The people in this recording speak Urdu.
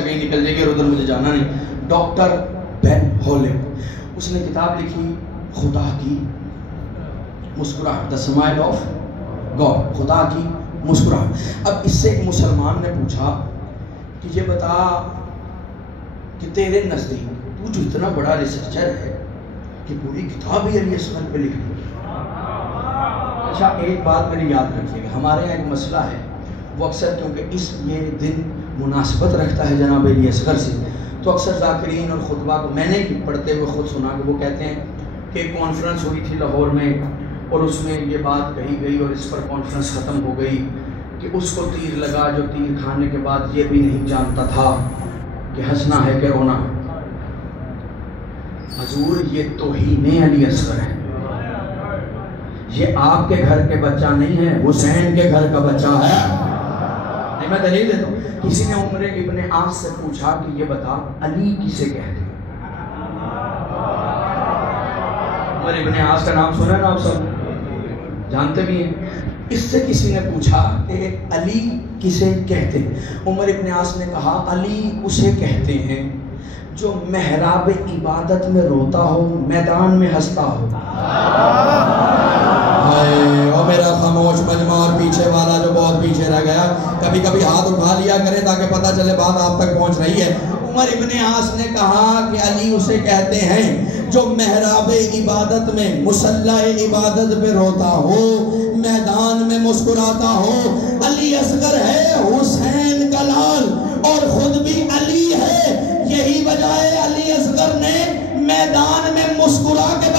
کہیں نکل جائے گی اور ادھر مجھے جانا نہیں. ڈاکٹر بین ہولک, اس نے کتاب لکھی خدا کی مسکراہٹ, دا اسمائل آف گاڈ, خدا کی مسکراہٹ. اب اس سے ایک مسلمان نے پوچھا کہ یہ بتا کہ تیرے نزدیک تو جو اتنا بڑا ریسرچر ہے کہ پوری کتاب ہی علی اصغر پہ لکھ دی. اچھا ایک بات میری یاد رکھیے گا, ہمارے یہاں ایک مسئلہ ہے, وہ اکثر کیونکہ یہ دن مناسبت رکھتا ہے جناب علی اصغر سے, تو اکثر ذاکرین اور خطبہ کو میں نے پڑھتے ہوئے خود سنا کہ وہ کہتے ہیں کہ ایک کانفرنس ہوئی تھی لاہور میں اور اس میں یہ بات کہی گئی اور اس پر کانفرنس ختم ہو گئی کہ اس کو تیر لگا جو تیر کھانے کے بعد یہ بھی نہیں جانتا تھا کہ ہنسنا ہے کہ رونا. حضور یہ توہین علی اصغر ہے, یہ آپ کے گھر کے بچہ نہیں ہے, حسین کے گھر کا بچہ ہے. نہیں میں دلیل دیتا ہوں. کسی نے عمر ابن عاص سے پوچھا کہ یہ بتا علی کسے کہتے ہیں. عمر ابن عاص کا نام سنا ہے نا آپ سب, جانتے بھی ہیں. اس سے کسی نے پوچھا کہ علی کسے کہتے ہیں. عمر ابن عاص نے کہا علی اسے کہتے ہیں جو محراب عبادت میں روتا ہو, میدان میں ہنستا ہو. اور میرا خاموش مجمع اور پیچھے والا جو بہت پیچھے رہ گیا, کبھی کبھی ہاتھ اٹھا لیا کرے تاکہ پتہ چلے بات آپ تک پہنچ رہی ہے. عمر ابن عاص نے کہا کہ علی اسے کہتے ہیں جو محراب عبادت میں, مصلی عبادت پہ روتا ہو, میدان میں مسکراتا ہو. علی اصغر ہے حسین کا لال اور خود بھی علی ہے. یہی وجہ ہے علی اصغر نے میدان میں مسکرا کے